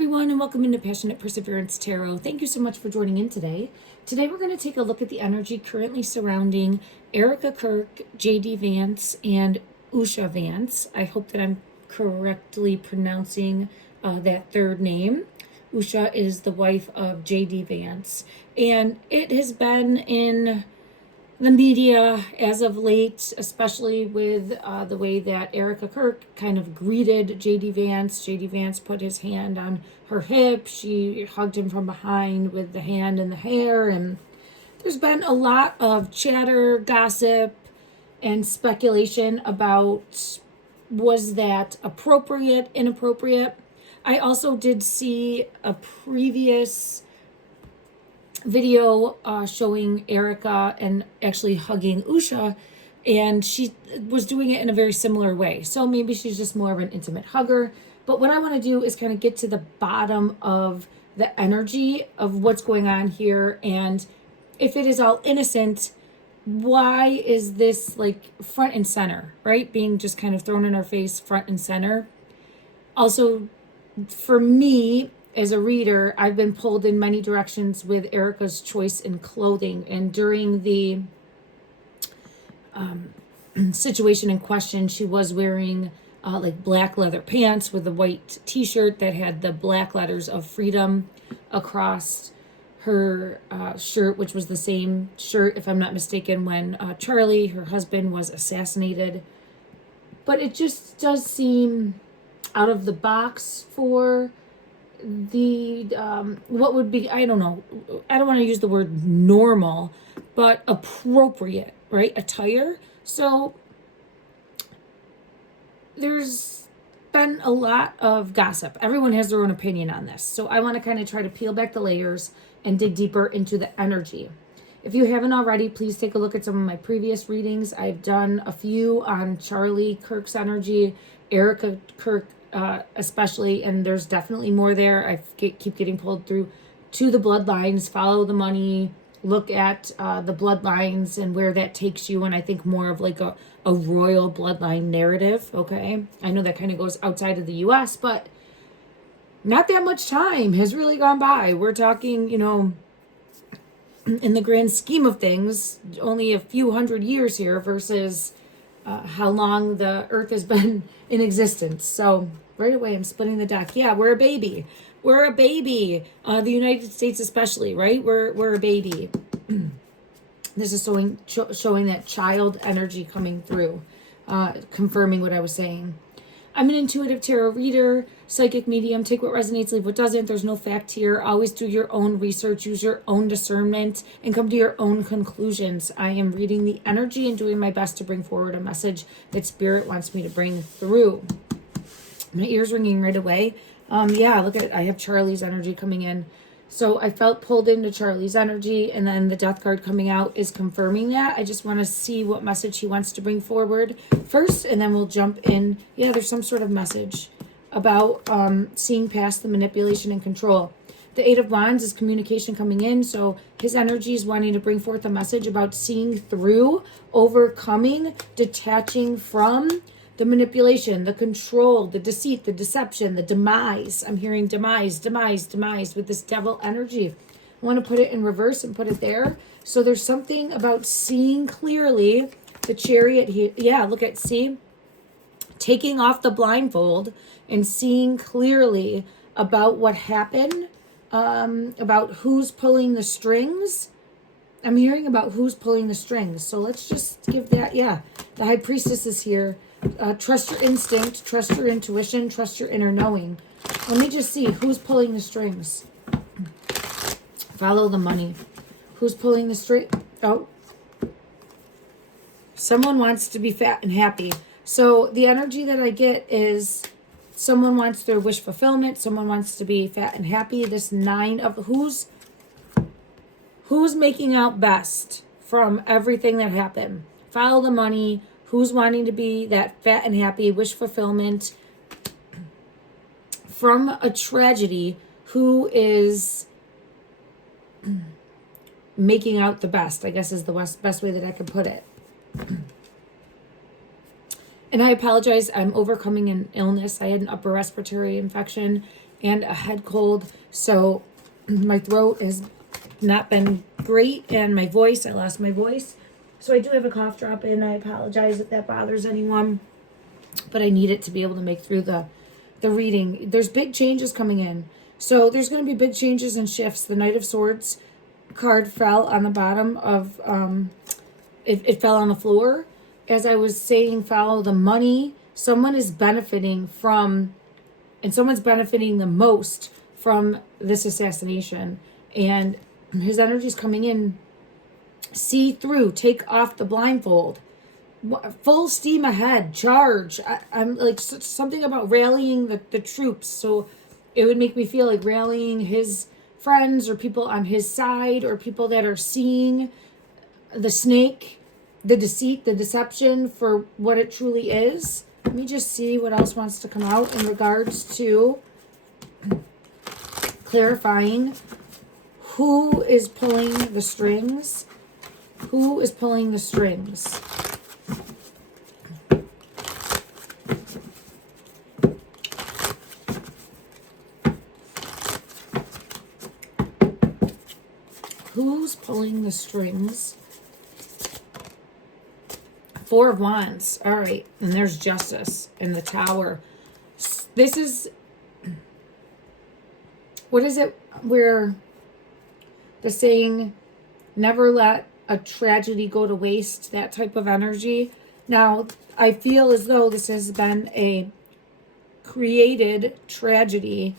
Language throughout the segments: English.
everyone, and welcome into Passionate Perseverance Tarot. Thank you so much for joining in today. Today we're going to take a look at the energy currently surrounding Erika Kirk, JD Vance, and Usha Vance. I hope that I'm correctly pronouncing that third name. Usha is the wife of JD Vance, and it has been in the media as of late, especially with the way that Erika Kirk kind of greeted JD Vance. JD Vance put his hand on her hip. She hugged him from behind with the hand in the hair. And there's been a lot of chatter, gossip, and speculation about was that appropriate, inappropriate. I also did see a previous video showing Erika and actually hugging Usha, and she was doing it in a very similar way. So maybe she's just more of an intimate hugger. But what I want to do is kind of get to the bottom of the energy of what's going on here, and if it is all innocent, why is this like front and center, right? Being just kind of thrown in our face front and center. Also, for me, as a reader, I've been pulled in many directions with Erika's choice in clothing. And during the situation in question, she was wearing like black leather pants with a white t-shirt that had the black letters of freedom across her shirt, which was the same shirt, if I'm not mistaken, when Charlie, her husband, was assassinated. But it just does seem out of the box for the what would be, I don't know, I don't want to use the word normal, but appropriate, right, attire. So there's been a lot of gossip. Everyone has their own opinion on this, so I want to kind of try to peel back the layers and dig deeper into the energy. If you haven't already, please take a look at some of my previous readings. I've done a few on Charlie Kirk's energy, Erika Kirk especially, and there's definitely more there. I keep getting pulled through to the bloodlines, follow the money, look at the bloodlines and where that takes you, and I think more of like a royal bloodline narrative. Okay, I know that kind of goes outside of the US, but not that much time has really gone by. We're talking, you know, in the grand scheme of things, only a few hundred years here versus how long the earth has been in existence. So right away, I'm splitting the deck. Yeah, we're a baby. We're a baby. The United States especially, right? We're a baby. This is showing that child energy coming through, confirming what I was saying. I'm an intuitive tarot reader, psychic medium. Take what resonates, leave what doesn't. There's no fact here. Always do your own research, use your own discernment, and come to your own conclusions. I am reading the energy and doing my best to bring forward a message that Spirit wants me to bring through. My ears ringing right away. Yeah, look at it. I have Charlie's energy coming in. So I felt pulled into Charlie's energy, and then the Death card coming out is confirming that. I just want to see what message he wants to bring forward first, and then we'll jump in. Yeah, there's some sort of message about seeing past the manipulation and control. The Eight of Wands is communication coming in, so his energy is wanting to bring forth a message about seeing through, overcoming, detaching from the manipulation, the control, the deceit, the deception, the demise. I'm hearing demise, demise, demise with this devil energy. I want to put it in reverse and put it there. So there's something about seeing clearly. The Chariot here. Yeah, look at, see? Taking off the blindfold and seeing clearly about what happened, about who's pulling the strings. I'm hearing about who's pulling the strings. So let's just give that, yeah. The High Priestess is here. Trust your instinct, trust your intuition, trust your inner knowing. Let me just see who's pulling the strings. Follow the money. Who's pulling the string? Oh, someone wants to be fat and happy. So the energy that I get is someone wants their wish fulfillment. Someone wants to be fat and happy. This nine of who's making out best from everything that happened. Follow the money. Who's wanting to be that fat and happy, wish fulfillment from a tragedy? Who is making out the best, I guess is the best way that I could put it. And I apologize, I'm overcoming an illness. I had an upper respiratory infection and a head cold. So my throat has not been great, and my voice, I lost my voice. So I do have a cough drop in. I apologize if that bothers anyone, but I need it to be able to make through the reading. There's big changes coming in. So there's going to be big changes and shifts. The Knight of Swords card fell on the bottom of, it fell on the floor. As I was saying, follow the money. Someone is benefiting from, and someone's benefiting the most from this assassination. And his energy's coming in. See through, take off the blindfold. Full steam ahead, charge. I'm like something about rallying the troops. So it would make me feel like rallying his friends or people on his side or people that are seeing the snake, the deceit, the deception for what it truly is. Let me just see what else wants to come out in regards to clarifying who is pulling the strings. Who is pulling the strings? Who's pulling the strings? Four of Wands. All right. And there's Justice in the Tower. This is... What is it where the saying, never let a tragedy go to waste, that type of energy? Now, I feel as though this has been a created tragedy,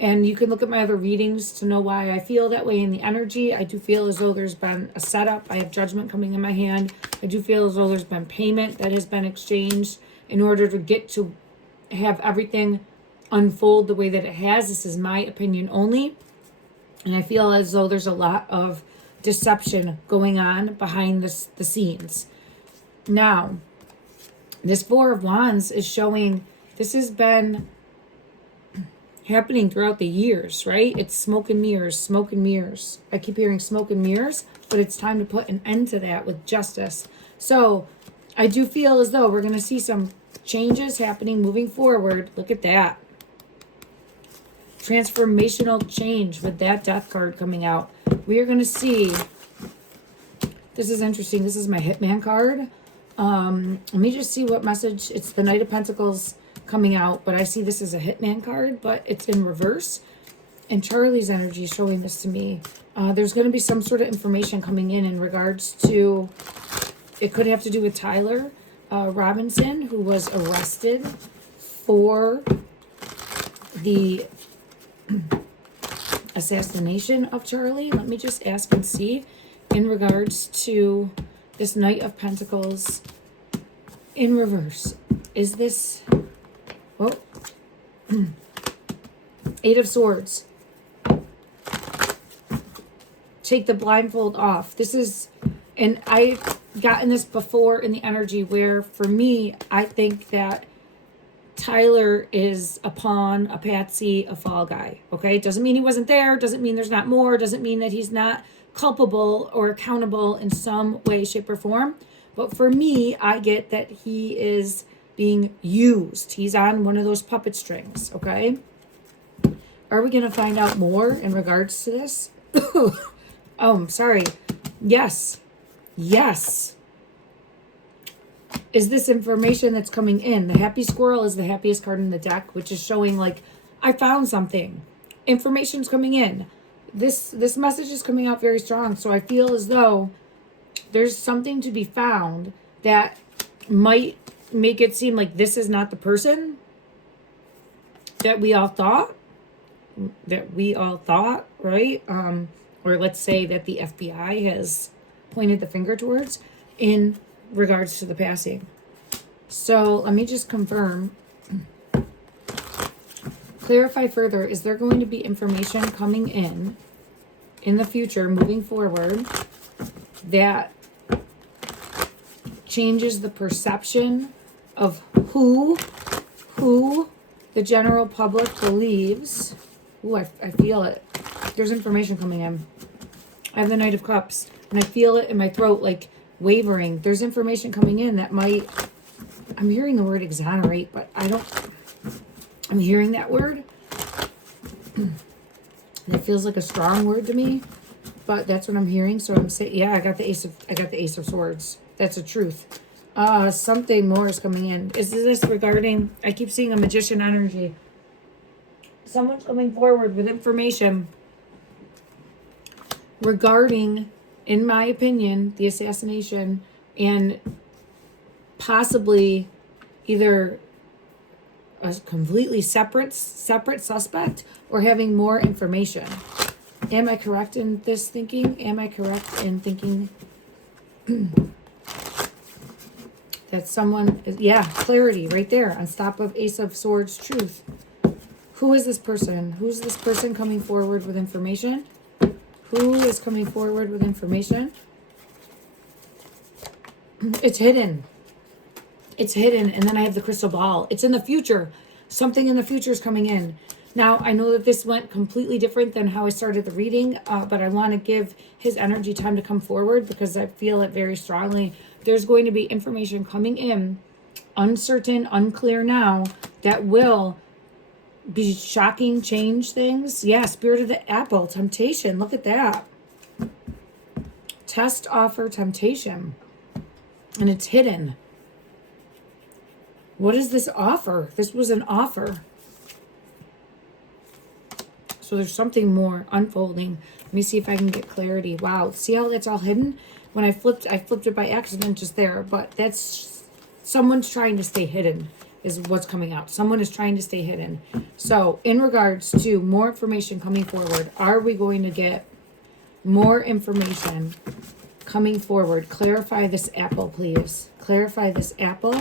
and you can look at my other readings to know why I feel that way in the energy. I do feel as though there's been a setup. I have Judgment coming in my hand. I do feel as though there's been payment that has been exchanged in order to get to have everything unfold the way that it has. This is my opinion only. And I feel as though there's a lot of deception going on behind the scenes. Now, this Four of Wands is showing this has been happening throughout the years, right? It's smoke and mirrors, smoke and mirrors. I keep hearing smoke and mirrors, but it's time to put an end to that with justice. So I do feel as though we're going to see some changes happening moving forward. Look at that. Transformational change with that Death card coming out. We are going to see, this is interesting. This is my Hitman card. Let me just see what message. It's the Knight of Pentacles coming out, but I see this as a Hitman card, but it's in reverse. And Charlie's energy is showing this to me. There's going to be some sort of information coming in regards to, it could have to do with Tyler Robinson, who was arrested for the assassination of Charlie. Let me just ask and see in regards to this Knight of Pentacles in reverse. Is this... Oh, Eight of Swords. Take the blindfold off. This is, and I've gotten this before in the energy where, for me, I think that Tyler is a pawn, a patsy, a fall guy. Okay, doesn't mean he wasn't there. Doesn't mean there's not more. Doesn't mean that he's not culpable or accountable in some way, shape, or form. But for me, I get that he is being used. He's on one of those puppet strings, okay? Are we going to find out more in regards to this? Oh, I'm sorry. Yes. Yes. Is this information that's coming in? The Happy Squirrel is the happiest card in the deck, which is showing like, I found something. Information's coming in. This message is coming out very strong. So I feel as though there's something to be found that might make it seem like this is not the person that we all thought, right? Or let's say that the FBI has pointed the finger towards in regards to the passing. So let me just confirm. Clarify further. Is there going to be information coming in the future, moving forward, that changes the perception of who the general public believes? Ooh, I feel it. There's information coming in. I have the Knight of Cups, and I feel it in my throat, like wavering. There's information coming in that might I'm hearing the word exonerate, but I'm hearing that word. It feels like a strong word to me, but that's what I'm hearing. So I'm saying, yeah, I got the Ace of Swords. That's the truth. Something more is coming in. Is this regarding, I keep seeing a magician energy. Someone's coming forward with information regarding, in my opinion, the assassination and possibly either a completely separate suspect or having more information. Am I correct in this thinking? Am I correct in thinking that someone is, yeah, clarity right there on top of Ace of Swords, truth. Who is this person? Who's this person coming forward with information? Who is coming forward with information? It's hidden. It's hidden. And then I have the crystal ball. It's in the future. Something in the future is coming in. Now, I know that this went completely different than how I started the reading, but I want to give his energy time to come forward because I feel it very strongly. There's going to be information coming in, uncertain, unclear now, that will be shocking, change things. Yeah, Spirit of the Apple, temptation. Look at that. Test, offer, temptation. And it's hidden. What is this offer? This was an offer. So there's something more unfolding. Let me see if I can get clarity. Wow. See how that's all hidden? When I flipped it by accident just there. But that's, someone's trying to stay hidden is what's coming out. Someone is trying to stay hidden. So in regards to more information coming forward, are we going to get more information coming forward? Clarify this apple, please. Clarify this apple.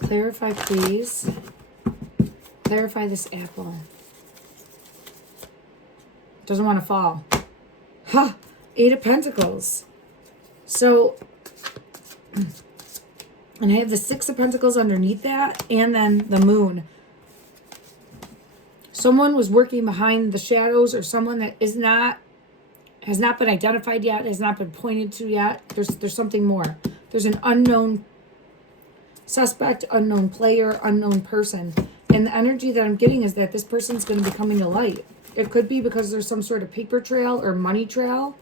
Clarify, please. Clarify this apple. Doesn't want to fall. Ha! 8 of Pentacles. So, and I have the 6 of Pentacles underneath that, and then the Moon. Someone was working behind the shadows, or someone that has not been identified yet, has not been pointed to yet. There's something more. There's an unknown suspect, unknown player, unknown person. And the energy that I'm getting is that this person's going to be coming to light. It could be because there's some sort of paper trail or money trail.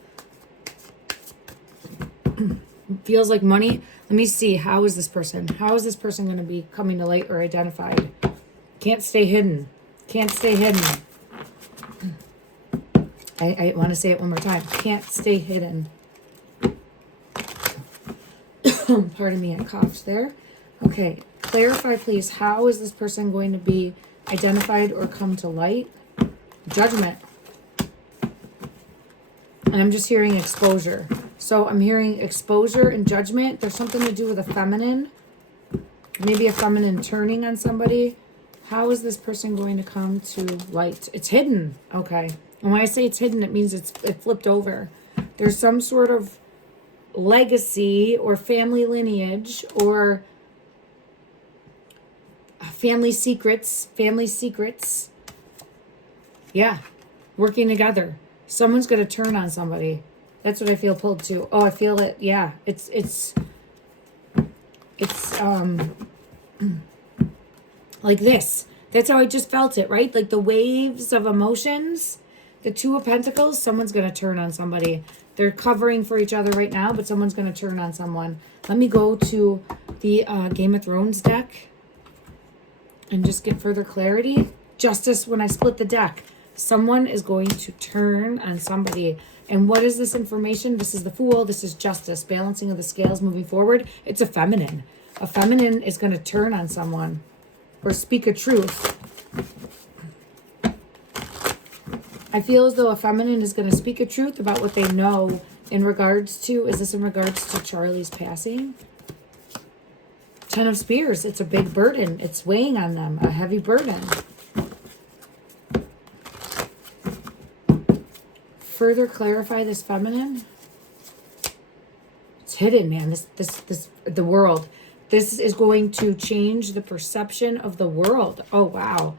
Feels like money. Let me see. How is this person? How is this person going to be coming to light or identified? Can't stay hidden. Can't stay hidden. I want to say it one more time. Can't stay hidden. Pardon me, I coughed there. Okay, clarify please. How is this person going to be identified or come to light? Judgment. And I'm just hearing exposure. So I'm hearing exposure and judgment. There's something to do with a feminine. Maybe a feminine turning on somebody. How is this person going to come to light? It's hidden. Okay. And when I say it's hidden, it means it flipped over. There's some sort of legacy or family lineage or family secrets. Yeah. Working together. Someone's going to turn on somebody. That's what I feel pulled to. Oh, I feel it. Yeah. It's like this. That's how I just felt it, right? Like the waves of emotions. The 2 of Pentacles, someone's going to turn on somebody. They're covering for each other right now, but someone's going to turn on someone. Let me go to the Game of Thrones deck and just get further clarity. Justice, when I split the deck. Someone is going to turn on somebody. And what is this information? This is the Fool. This is justice. Balancing of the scales moving forward. It's a feminine. A feminine is going to turn on someone or speak a truth. I feel as though a feminine is going to speak a truth about what they know in regards to, is this in regards to Charlie's passing? 10 of Spears. It's a big burden. It's weighing on them. A heavy burden. Further clarify this feminine. It's hidden, man. The world. This is going to change the perception of the world. Oh, wow.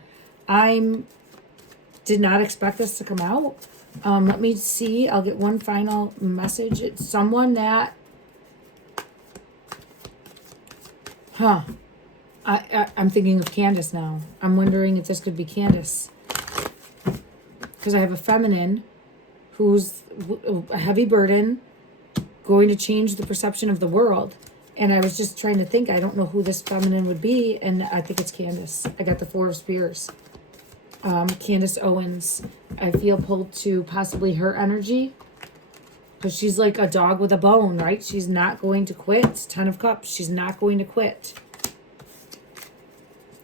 Did not expect this to come out. Let me see. I'll get one final message. It's someone that, I'm thinking of Candace now. I'm wondering if this could be Candace. Because I have a feminine who's a heavy burden, going to change the perception of the world. And I was just trying to think, I don't know who this feminine would be, and I think it's Candace. I got the Four of Spears. Candace Owens. I feel pulled to possibly her energy. Because she's like a dog with a bone, right? She's not going to quit. 10 of Cups. She's not going to quit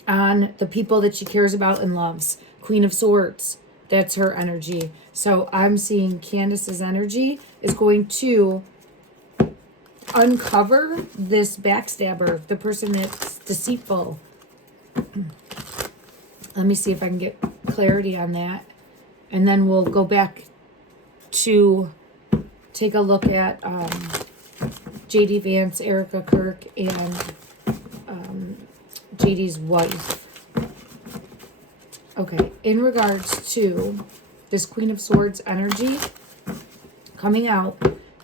on the people that she cares about and loves. Queen of Swords. That's her energy. So I'm seeing Candace's energy is going to uncover this backstabber, the person that's deceitful. Let me see if I can get clarity on that. And then we'll go back to take a look at JD Vance, Erika Kirk, and JD's wife. Okay, in regards to this Queen of Swords energy coming out,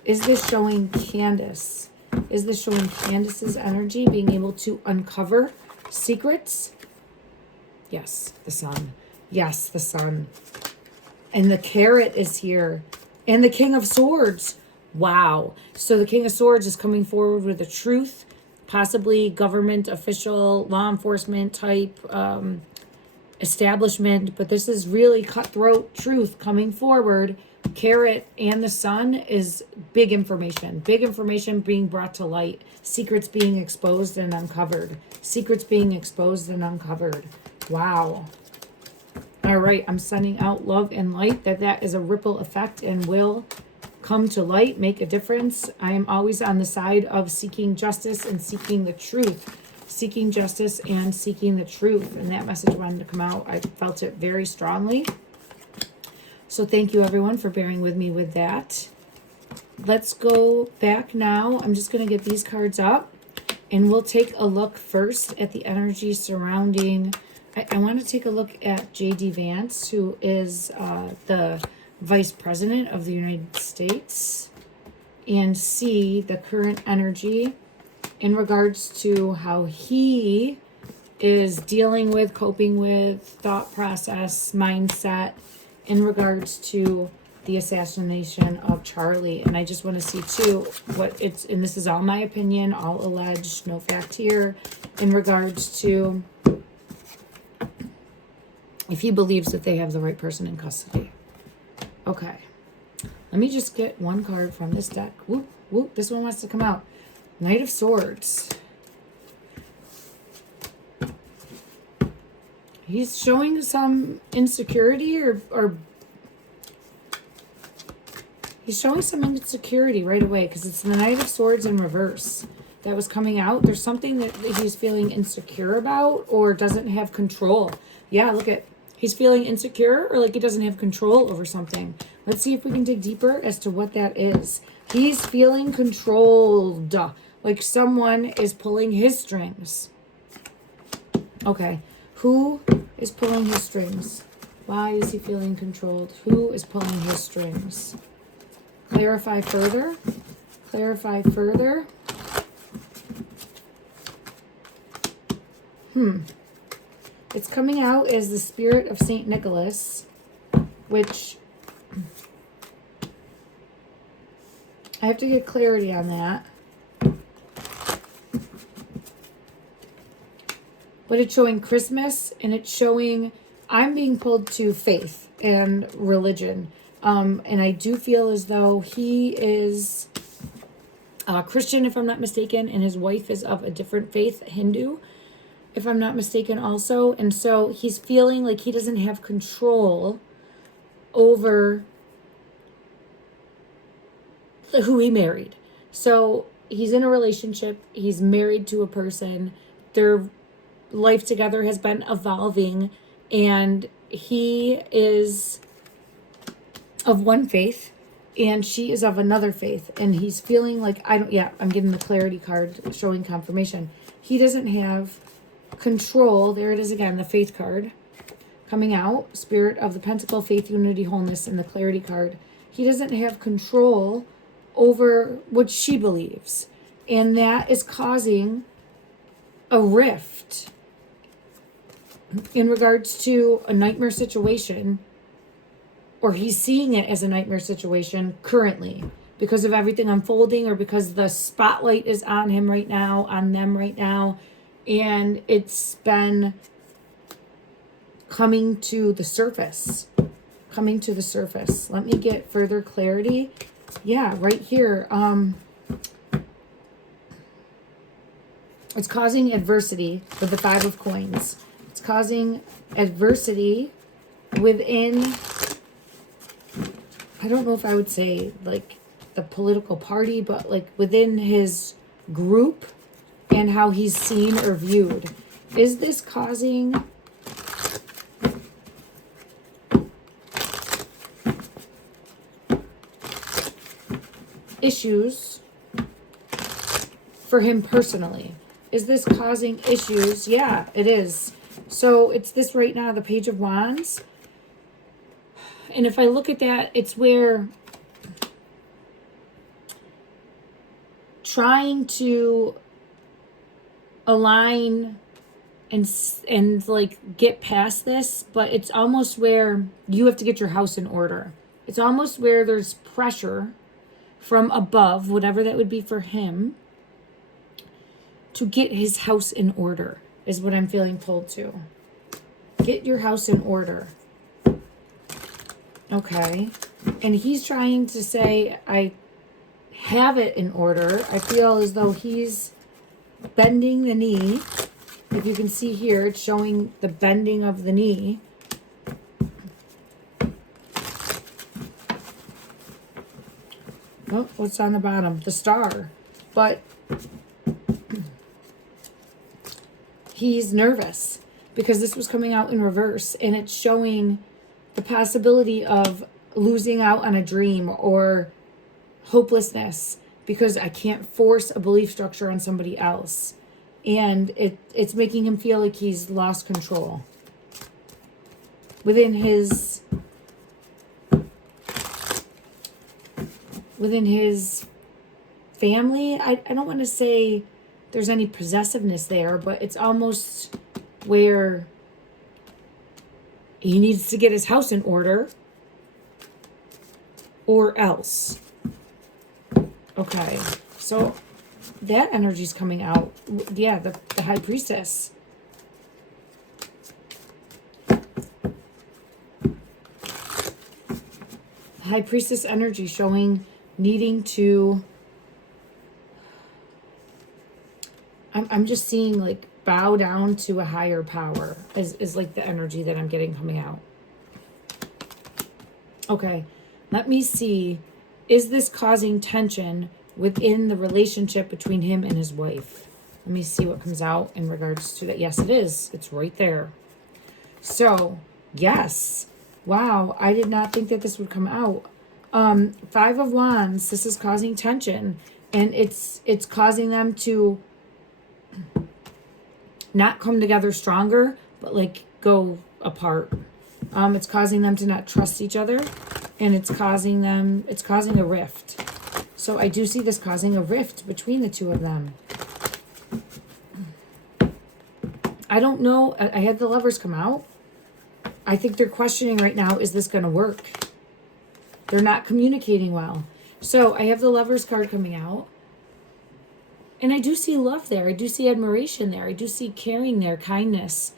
is this showing Candace? Is this showing Candace's energy being able to uncover secrets? Yes, the Sun. Yes, the Sun. And the Carrot is here. And the King of Swords. Wow. So the King of Swords is coming forward with the truth, possibly government official, law enforcement type establishment, but this is really cutthroat truth coming forward. Carrot and the Sun is big information being brought to light, secrets being exposed and uncovered, secrets being exposed and uncovered. Wow. All right, I'm sending out love and light, that is a ripple effect and will come to light, make a difference. I am always on the side of seeking justice and seeking the truth. Seeking justice and seeking the truth. And that message wanted to come out. I felt it very strongly. So thank you everyone for bearing with me with that. Let's go back now. I'm just going to get these cards up. And we'll take a look first at the energy surrounding... I want to take a look at JD Vance, who is the Vice President of the United States, and see the current energy in regards to how he is dealing with, coping with, thought process, mindset in regards to the assassination of Charlie. And I just want to see too what it's, and this is all my opinion, all alleged, no fact here, in regards to if he believes that they have the right person in custody. Okay. Let me just get one card from this deck. Whoop, whoop, this one wants to come out. Knight of Swords. He's showing some insecurity or he's showing some insecurity right away because it's the Knight of Swords in reverse that was coming out. There's something that he's feeling insecure about or doesn't have control. Yeah, look at, he's feeling insecure or like he doesn't have control over something. Let's see if we can dig deeper as to what that is. He's feeling controlled, like someone is pulling his strings. Okay, who is pulling his strings? Why is he feeling controlled? Who is pulling his strings? Clarify further. Clarify further. It's coming out as the spirit of St. Nicholas, which I have to get clarity on that. But it's showing Christmas, and it's showing I'm being pulled to faith and religion. And I do feel as though he is Christian, if I'm not mistaken, and his wife is of a different faith, Hindu, if I'm not mistaken also. And so he's feeling like he doesn't have control over who he married. So he's in a relationship. He's married to a person. Their life together has been evolving. And he is of one faith and she is of another faith. And he's feeling like, I'm getting the clarity card showing confirmation. He doesn't have control. There it is again, the faith card. coming out. Spirit of the Pentacle, faith, unity, wholeness, and the clarity card. He doesn't have control over what she believes. And that is causing a rift in regards to a nightmare situation, or he's seeing it as a nightmare situation currently because of everything unfolding, or because the spotlight is on him right now, on them right now, and it's been coming to the surface. Let me get further clarity. Yeah, right here. It's causing adversity with the Five of Coins. It's causing adversity within, I don't know if I would say like the political party, but like within his group and how he's seen or viewed. Is this causing issues for him personally? Is this causing issues? Yeah, it is. So it's this right now, the Page of Wands. And if I look at that, it's where trying to align and like get past this, but it's almost where you have to get your house in order. It's almost where there's pressure from above, whatever that would be for him, to get his house in order, is what I'm feeling pulled to. Get your house in order. Okay. And he's trying to say, I have it in order. I feel as though he's bending the knee. If you can see here, it's showing the bending of the knee. Oh, what's on the bottom? The star. But he's nervous because this was coming out in reverse, and it's showing the possibility of losing out on a dream or hopelessness because I can't force a belief structure on somebody else. And it's making him feel like he's lost control within his family. I don't want to say there's any possessiveness there, but it's almost where he needs to get his house in order or else. Okay, so that energy's coming out. Yeah, the High Priestess. High Priestess energy showing needing to, I'm just seeing like bow down to a higher power is like the energy that I'm getting coming out. Okay, let me see. Is this causing tension within the relationship between him and his wife? Let me see what comes out in regards to that. Yes, it is. It's right there. So, yes. Wow, I did not think that this would come out. Five of Wands, this is causing tension, and it's causing them to not come together stronger, but like go apart. It's causing them to not trust each other, and it's causing a rift. So I do see this causing a rift between the two of them. I don't know. I had the Lovers come out. I think they're questioning right now, is this going to work? They're not communicating well. So I have the Lovers card coming out. And I do see love there. I do see admiration there. I do see caring there, kindness.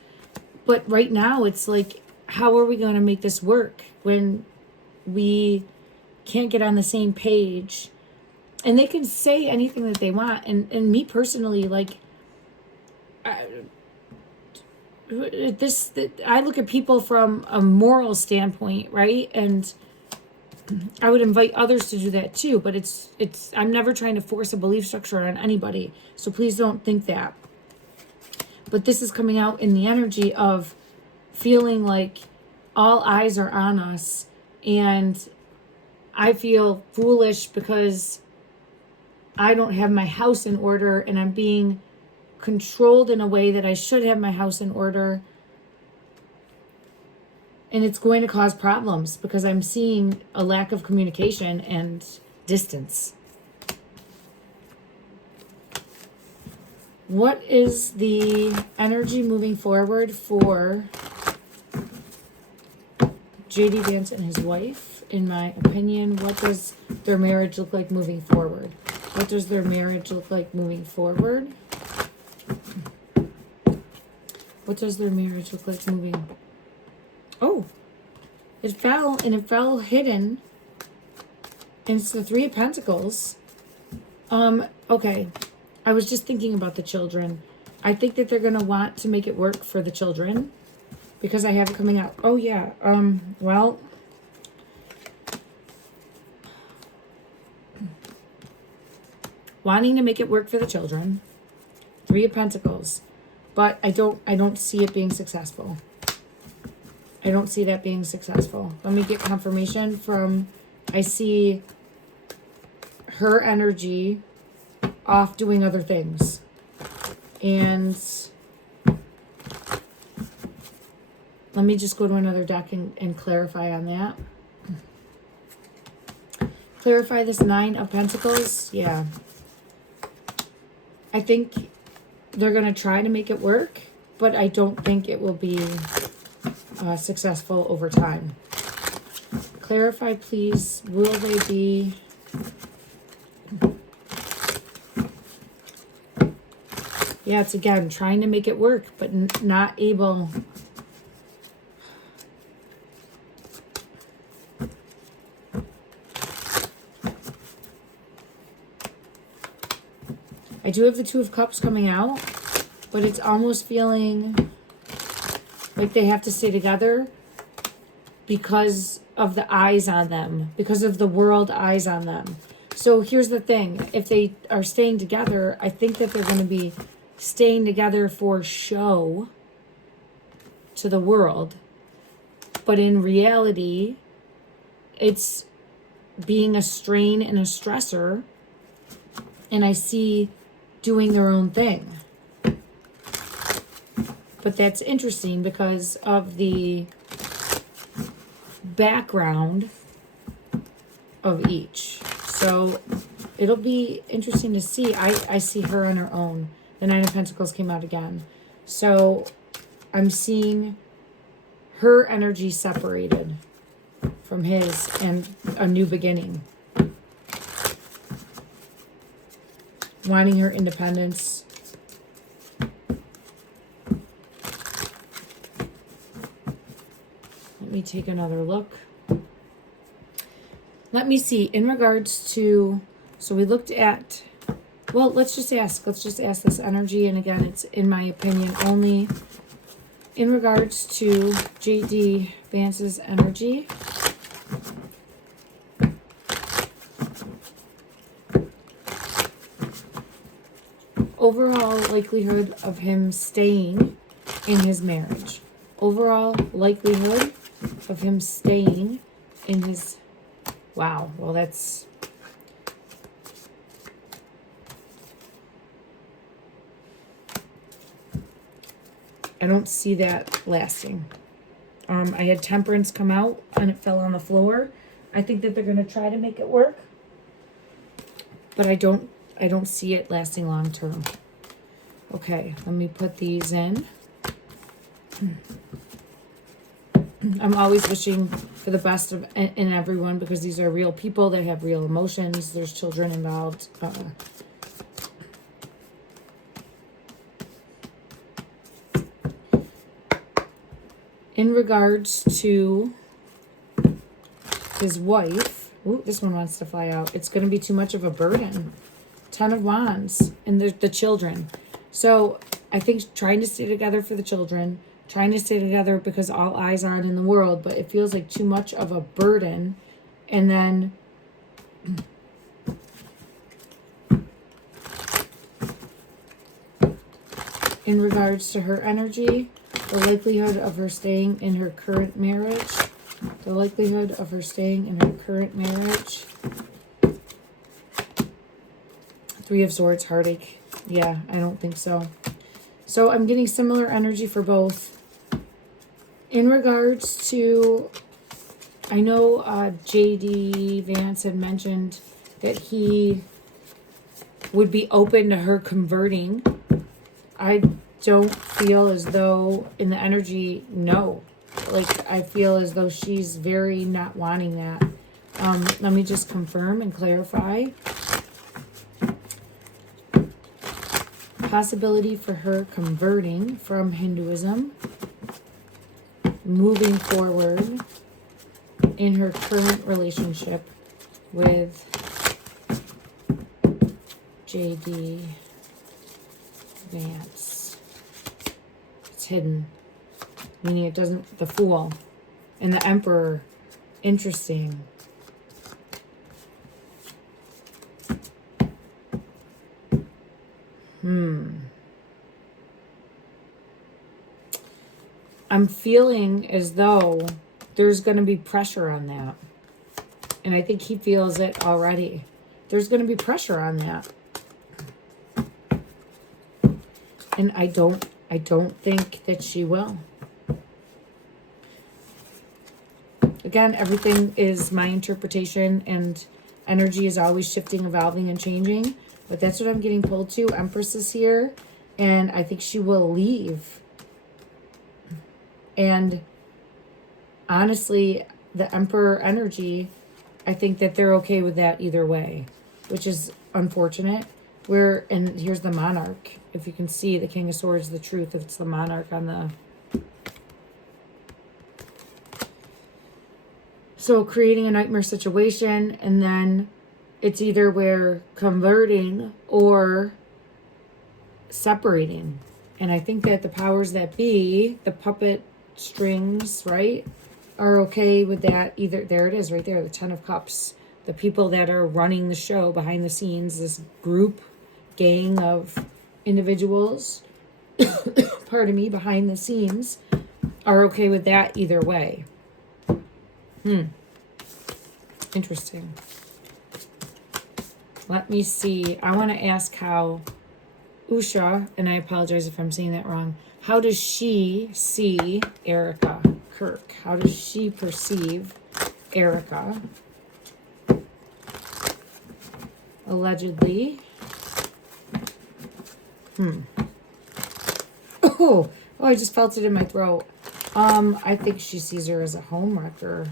But right now it's like, how are we going to make this work when we can't get on the same page? And they can say anything that they want. And me personally, like, I look at people from a moral standpoint, right? And I would invite others to do that too, but I'm never trying to force a belief structure on anybody. So please don't think that. But this is coming out in the energy of feeling like all eyes are on us, and I feel foolish because I don't have my house in order, and I'm being controlled in a way that I should have my house in order. And it's going to cause problems because I'm seeing a lack of communication and distance. What is the energy moving forward for J.D. Vance and his wife? In my opinion, what does their marriage look like moving forward? What does their marriage look like moving forward? What does their marriage look like moving? Oh, it fell, and it fell hidden. And it's the Three of Pentacles. Okay. I was just thinking about the children. I think that they're going to want to make it work for the children because I have it coming out. Oh, yeah. Well, wanting to make it work for the children. Three of Pentacles. But I don't see it being successful. I don't see that being successful. Let me get confirmation from, I see her energy off doing other things. And let me just go to another deck and clarify on that. Clarify this Nine of Pentacles. Yeah. I think they're going to try to make it work, but I don't think it will be successful over time. Clarify, please. Will they be... Yeah, it's again, trying to make it work, but not able. I do have the Two of Cups coming out, but it's almost feeling like they have to stay together because of the eyes on them, because of the world eyes on them. So here's the thing. If they are staying together, I think that they're going to be staying together for show to the world. But in reality, it's being a strain and a stressor. And I see doing their own thing. But that's interesting because of the background of each. So it'll be interesting to see. I see her on her own. The Nine of Pentacles came out again. So I'm seeing her energy separated from his and a new beginning. Wanting her independence. Let me take another look. Let me see, in regards to, so we looked at, well, let's just ask this energy. And again, it's in my opinion only in regards to J.D. Vance's energy. Overall likelihood of him staying in his marriage. Overall likelihood of him staying in his... Wow, well that's... I don't see that lasting. I had Temperance come out and it fell on the floor. I think that they're going to try to make it work. But I don't see it lasting long term. Okay, let me put these in. I'm always wishing for the best of in everyone because these are real people that have real emotions. There's children involved. In regards to his wife, ooh, this one wants to fly out. It's going to be too much of a burden. 10 of Wands and the children. So I think trying to stay together for the children, trying to stay together because all eyes are on in the world, but it feels like too much of a burden. And then in regards to her energy, the likelihood of her staying in her current marriage, the likelihood of her staying in her current marriage. Three of Swords, heartache. Yeah, I don't think so. So I'm getting similar energy for both. In regards to, I know JD Vance had mentioned that he would be open to her converting. I don't feel as though in the energy, no. Like, I feel as though she's very not wanting that. Let me just confirm and clarify. Possibility for her converting from Hinduism, moving forward in her current relationship with JD Vance. It's hidden, meaning it doesn't, the Fool and the Emperor. Interesting. I'm feeling as though there's going to be pressure on that. And I think he feels it already. There's going to be pressure on that. And I don't think that she will. Again, everything is my interpretation, and energy is always shifting, evolving, and changing. But that's what I'm getting pulled to. Empress is here, and I think she will leave. And honestly, the Emperor energy, I think that they're okay with that either way, which is unfortunate. And here's the Monarch. If you can see, the King of Swords, the Truth, if it's the Monarch on the... So creating a nightmare situation, and then it's either we're converting or separating. And I think that the powers that be, the puppet strings, right, are okay with that. Either, there it is right there, the Ten of Cups. The people that are running the show behind the scenes, this group, gang of individuals, pardon me, behind the scenes, are okay with that either way. Interesting. Let me see. I want to ask how Usha, and I apologize if I'm saying that wrong, how does she see Erika Kirk? How does she perceive Erika? Allegedly. Oh, I just felt it in my throat. I think she sees her as a homewrecker.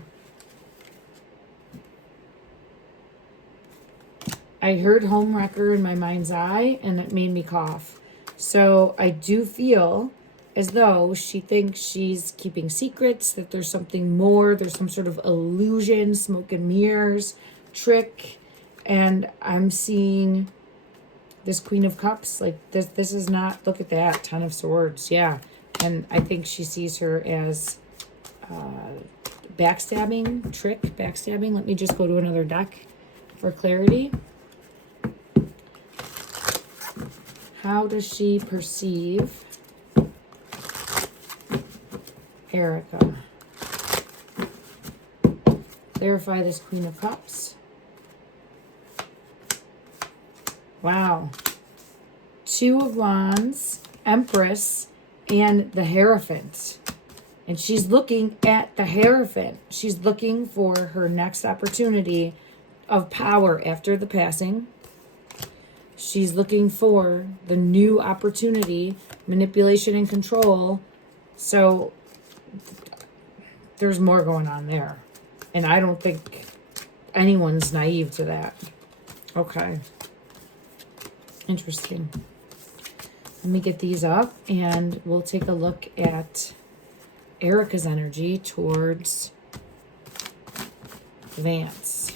I heard homewrecker in my mind's eye, and it made me cough. So I do feel as though she thinks she's keeping secrets, that there's something more, there's some sort of illusion, smoke and mirrors, trick. And I'm seeing this Queen of Cups, like this is not, look at that, Ten of Swords, yeah. And I think she sees her as backstabbing, trick, backstabbing. Let me just go to another deck for clarity. How does she perceive Erika? Clarify this Queen of Cups. Wow. Two of Wands, Empress, and the Hierophant. And she's looking at the Hierophant. She's looking for her next opportunity of power after the passing. She's looking for the new opportunity, manipulation and control. So there's more going on there. And I don't think anyone's naive to that. Okay. Interesting. Let me get these up and we'll take a look at Erika's energy towards Vance.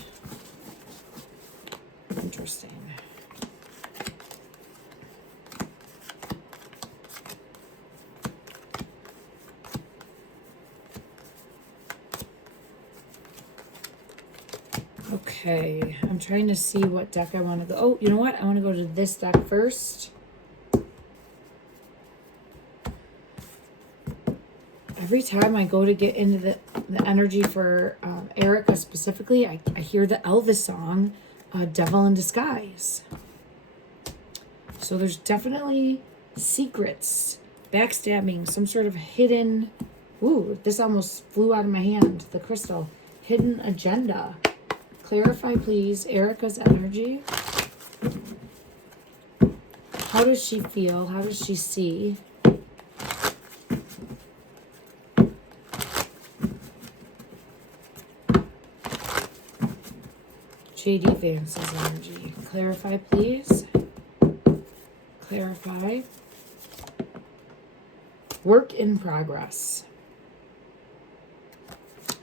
Interesting. Okay, I'm trying to see what deck I want to go. Oh, you know what? I want to go to this deck first. Every time I go to get into the energy for Erika specifically, I hear the Elvis song, Devil in Disguise. So there's definitely secrets, backstabbing, some sort of hidden Ooh, this almost flew out of my hand. The crystal. Hidden agenda. Clarify, please, Erika's energy. How does she feel? How does she see? JD Vance's energy. Clarify, please. Clarify. Work in progress.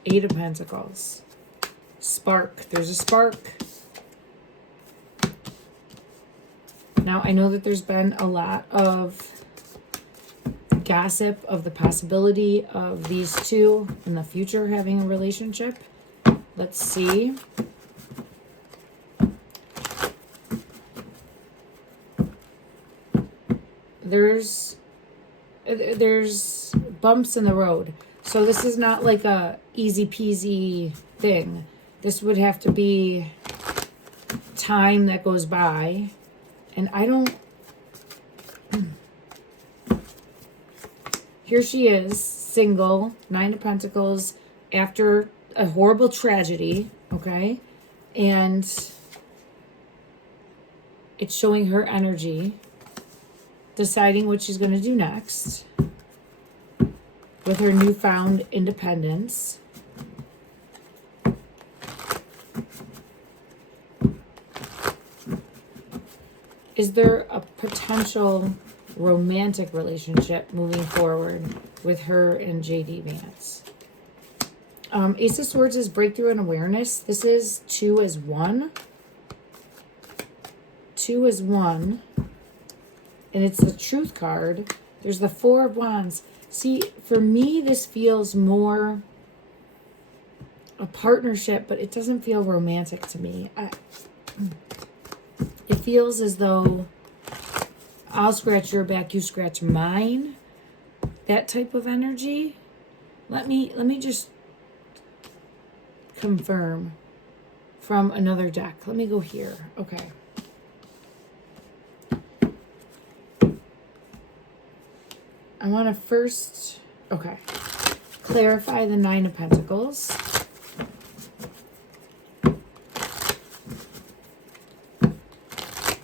8 of Pentacles. Spark. There's a spark. Now, I know that there's been a lot of gossip of the possibility of these two in the future having a relationship. Let's see. There's bumps in the road. So this is not like a easy peasy thing. This would have to be time that goes by. And I don't... Here she is, single, 9 of Pentacles, after a horrible tragedy, okay? And it's showing her energy, deciding what she's going to do next with her newfound independence. Is there a potential romantic relationship moving forward with her and JD Vance? Ace of Swords is breakthrough and awareness. This is 2 as 1. 2 as 1. And it's the Truth card. There's the 4 of Wands. See, for me, this feels more a partnership, but it doesn't feel romantic to me. It feels as though I'll scratch your back, you scratch mine. That type of energy. Let me just confirm from another deck. Let me go here. Okay. I want to first, okay, clarify the 9 of Pentacles.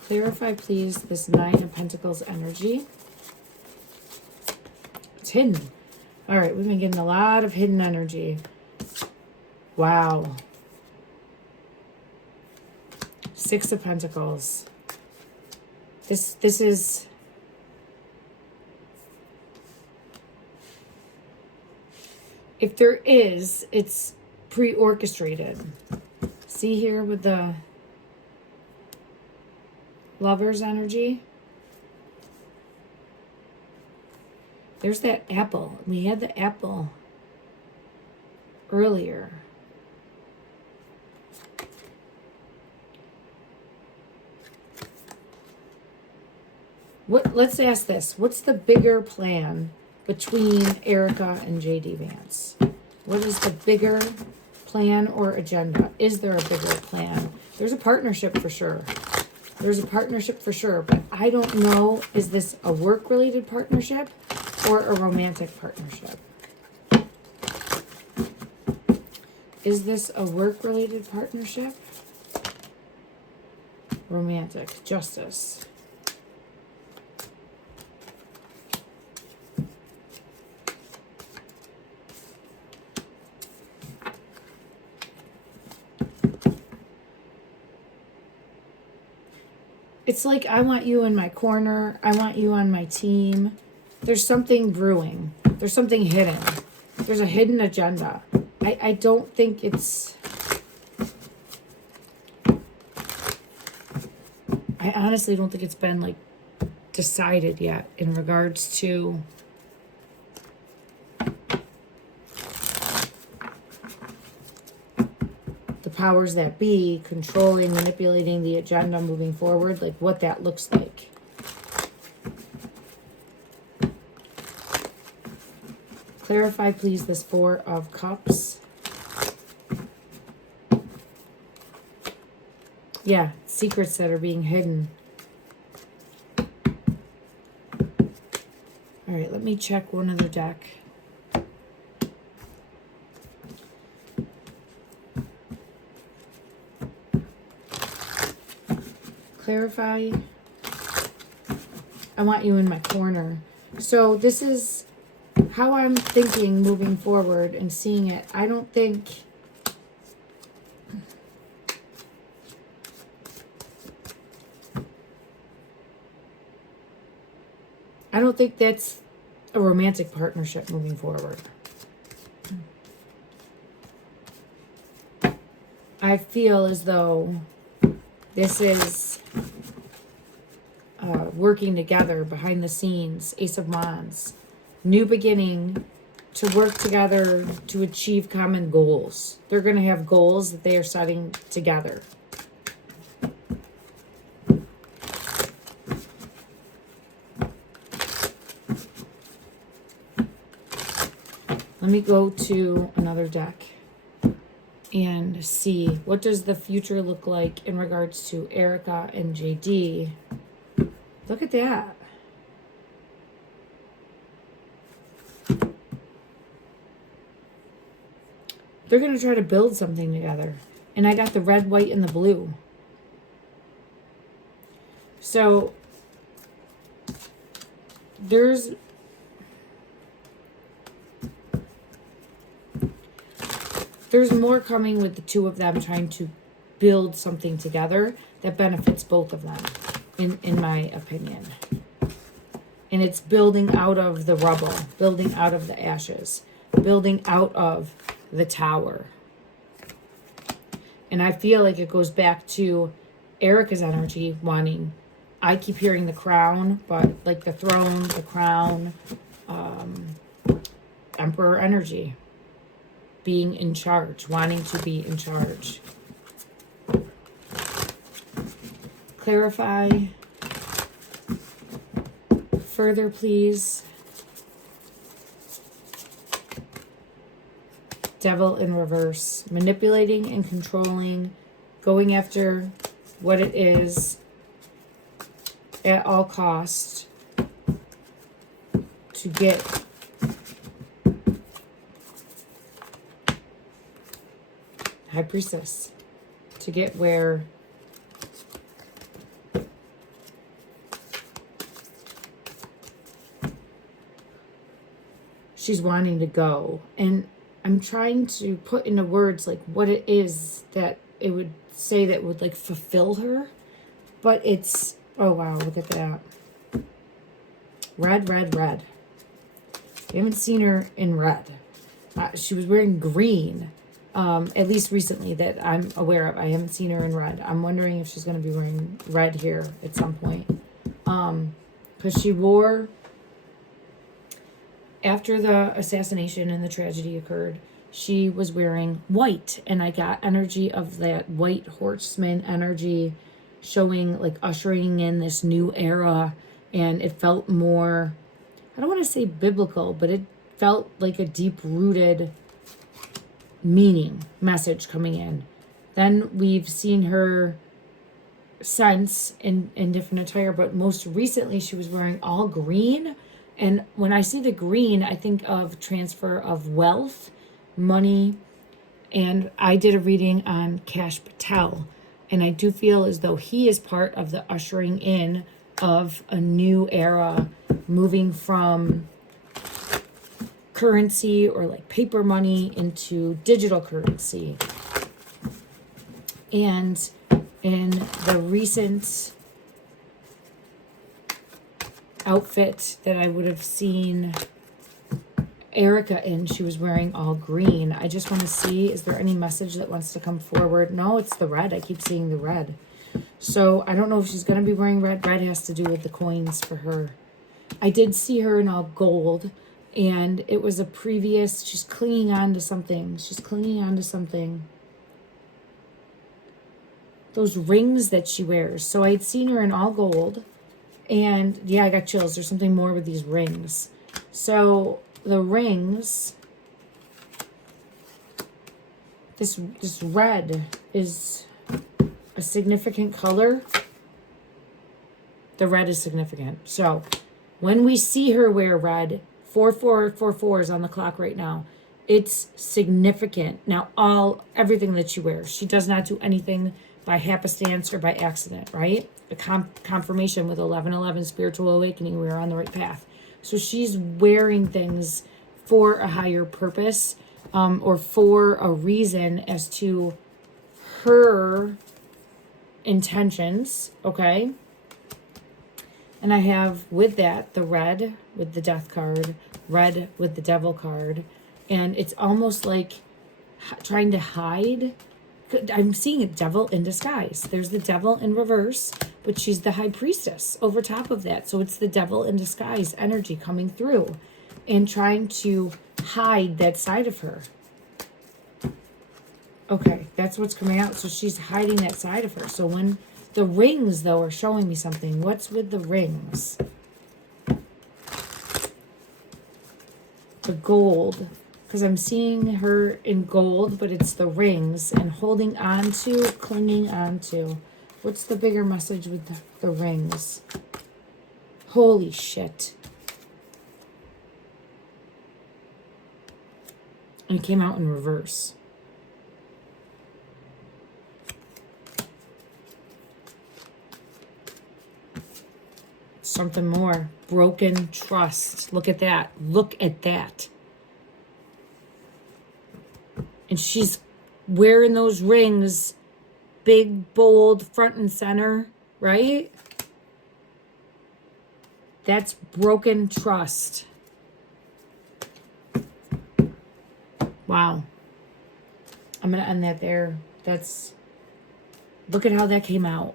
Clarify, please, this 9 of Pentacles energy. It's hidden. All right, we've been getting a lot of hidden energy. Wow. 6 of Pentacles. This is... If there is, it's pre-orchestrated. See here with the Lover's energy? There's that apple. We had the apple earlier. Let's ask this. What's the bigger plan between Erika and JD Vance? What is the bigger plan or agenda? Is there a bigger plan? There's a partnership for sure. There's a partnership for sure, but I don't know, is this a work-related partnership or a romantic partnership? Is this a work-related partnership? Romantic. Justice. It's like, I want you in my corner. I want you on my team. There's something brewing. There's something hidden. There's a hidden agenda. I don't think it's... I honestly don't think it's been, like, decided yet in regards to... powers that be controlling, manipulating the agenda moving forward, like what that looks like. Clarify, please, this 4 of Cups. Yeah, secrets that are being hidden. All right, let me check one other deck. Clarify. I want you in my corner. So this is how I'm thinking moving forward and seeing it. I don't think that's a romantic partnership moving forward. I feel as though this is working together behind the scenes. Ace of Wands. New beginning to work together to achieve common goals. They're going to have goals that they are setting together. Let me go to another deck and see what does the future look like in regards to Erika and JD. Look at that. They're going to try to build something together. And I got the red, white, and the blue. So there's more coming with the two of them trying to build something together that benefits both of them, in my opinion. And it's building out of the rubble, building out of the ashes, building out of the tower. And I feel like it goes back to Erika's energy wanting, I keep hearing the crown, but like the throne, the crown, Emperor energy. Being in charge, wanting to be in charge. Clarify. Further, please. Devil in reverse. Manipulating and controlling. Going after what it is at all cost to get High Priestess, to get where she's wanting to go. And I'm trying to put into words like what it is that it would say that would like fulfill her. But it's, oh wow, look at that. Red, red, red. I haven't seen her in red. She was wearing green. At least recently that I'm aware of. I haven't seen her in red. I'm wondering if she's going to be wearing red here at some point. Because she wore, after the assassination and the tragedy occurred, she was wearing white. And I got energy of that white horseman energy showing, like ushering in this new era. And it felt more, I don't want to say biblical, but it felt like a deep-rooted meaning, message coming in. Then we've seen her since in different attire, but most recently she was wearing all green. And when I see the green, I think of transfer of wealth, money, and I did a reading on Cash Patel, and I do feel as though he is part of the ushering in of a new era, moving from currency or like paper money into digital currency. And in the recent outfit that I would have seen Erika in, she was wearing all green. I just want to see, is there any message that wants to come forward? No, it's the red. I keep seeing the red. So I don't know if she's going to be wearing red. Red has to do with the coins for her. I did see her in all gold. And it was a previous, she's clinging on to something. She's clinging on to something. Those rings that she wears. So I had seen her in all gold. And yeah, I got chills. There's something more with these rings. So the rings, this red is a significant color. The red is significant. So when we see her wear red, 4444 is on the clock right now. It's significant. Now, everything that she wears, she does not do anything by happenstance or by accident, right? a confirmation with 1111 spiritual awakening. We are on the right path. So she's wearing things for a higher purpose, or for a reason as to her intentions, okay? And I have with that the red with the death card, red with the devil card, and it's almost like trying to hide. I'm seeing a devil in disguise. There's the devil in reverse, but she's the high priestess over top of that. So it's the devil in disguise energy coming through and trying to hide that side of her. Okay, that's what's coming out. So she's hiding that side of her. So when the rings, though, are showing me something. What's with the rings? The gold. Because I'm seeing her in gold, but it's the rings and holding on to, clinging on to. What's the bigger message with the rings? Holy shit. And it came out in reverse. Something more. Broken trust. Look at that. Look at that. And she's wearing those rings, big, bold, front and center, right? That's broken trust. Wow. I'm going to end that there. Look at how that came out.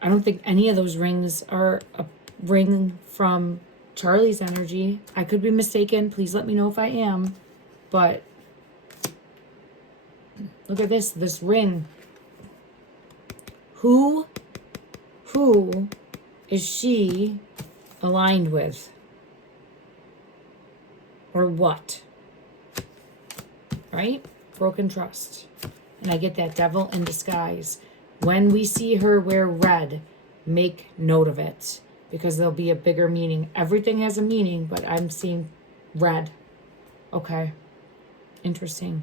I don't think any of those rings are a ring from Charlie's energy. I could be mistaken. Please let me know if I am. But look at this ring. Who is she aligned with? Or what? Right? Broken trust. And I get that devil in disguise. When we see her wear red, make note of it. Because there'll be a bigger meaning. Everything has a meaning, but I'm seeing red. Okay. Interesting.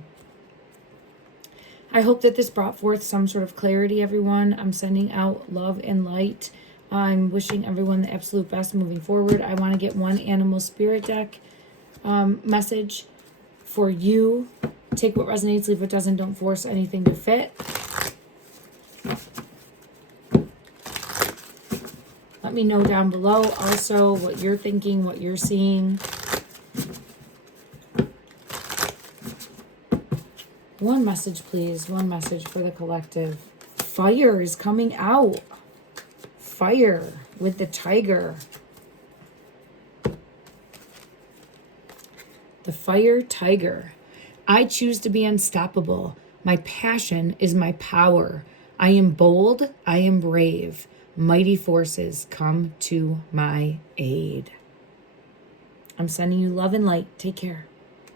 I hope that this brought forth some sort of clarity, everyone. I'm sending out love and light. I'm wishing everyone the absolute best moving forward. I want to get one animal spirit deck message for you. Take what resonates, leave what doesn't. Don't force anything to fit. Let me know down below also what you're thinking, what you're seeing. One message, please. One message for the collective. Fire is coming out. Fire with the tiger. The fire tiger. I choose to be unstoppable. My passion is my power. I am bold. I am brave. Mighty forces come to my aid. I'm sending you love and light. Take care.